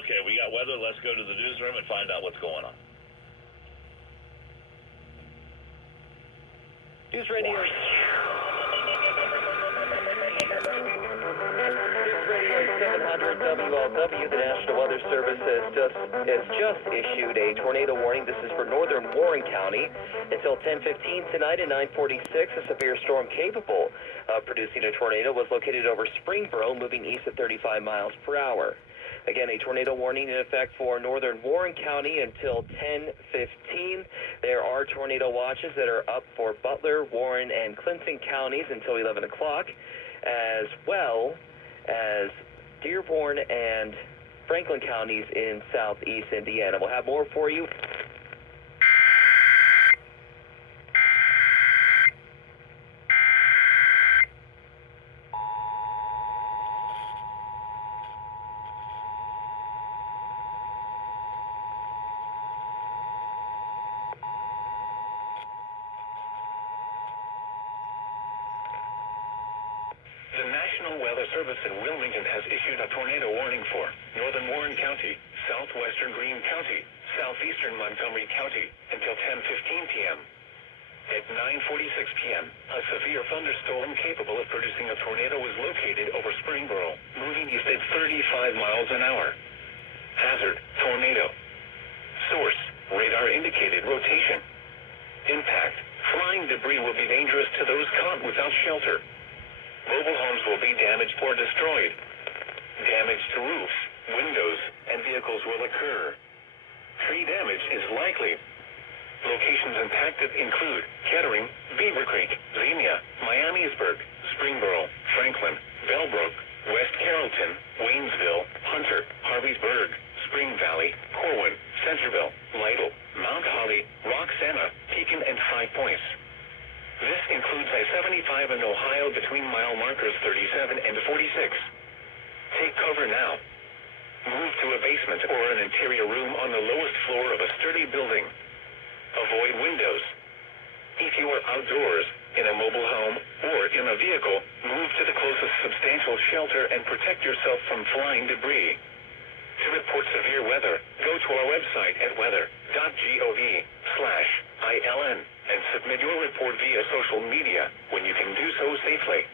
Okay, we got weather. Let's go to the newsroom and find out what's going on. News Radio. News Radio 700 WLW, the National Weather Service has just issued a tornado warning. This is for northern Warren County. Until 10:15 tonight at 9:46, a severe storm capable of producing a tornado was located over Springboro, moving east at 35 miles per hour. Again, a tornado warning in effect for northern Warren County until 10:15. There are tornado watches that are up for Butler, Warren, and Clinton counties until 11 o'clock, as well as Dearborn and Franklin counties in southeast Indiana. We'll have more for you. The National Weather Service in Wilmington has issued a tornado warning for northern Warren County, southwestern Greene County, southeastern Montgomery County until 10:15 p.m. At 9:46 p.m., a severe thunderstorm capable of producing a tornado was located over Springboro, moving east at 35 miles an hour. Hazard, tornado. Source, radar indicated rotation. Impact, flying debris will be dangerous to those caught without shelter. Mobile homes will be damaged or destroyed. Damage to roofs, windows, and vehicles will occur. Tree damage is likely. Locations impacted include Kettering, Beaver Creek, Xenia, Miamisburg, Springboro, Franklin, Bellbrook, West Carrollton, Waynesville, Hunter, Harveysburg, Spring Valley, Corwin, Centerville, Lytle, Mount Holly, Roxana, Pekin, and Five Points. This includes I-75 in Ohio between mile markers 37 and 46. Take cover now. Move to a basement or an interior room on the lowest floor of a sturdy building. Avoid windows. If you are outdoors, in a mobile home, or in a vehicle, move to the closest substantial shelter and protect yourself from flying debris. To report severe weather, go to our website at weather.gov/ILN and submit your report via social media when you can do so safely.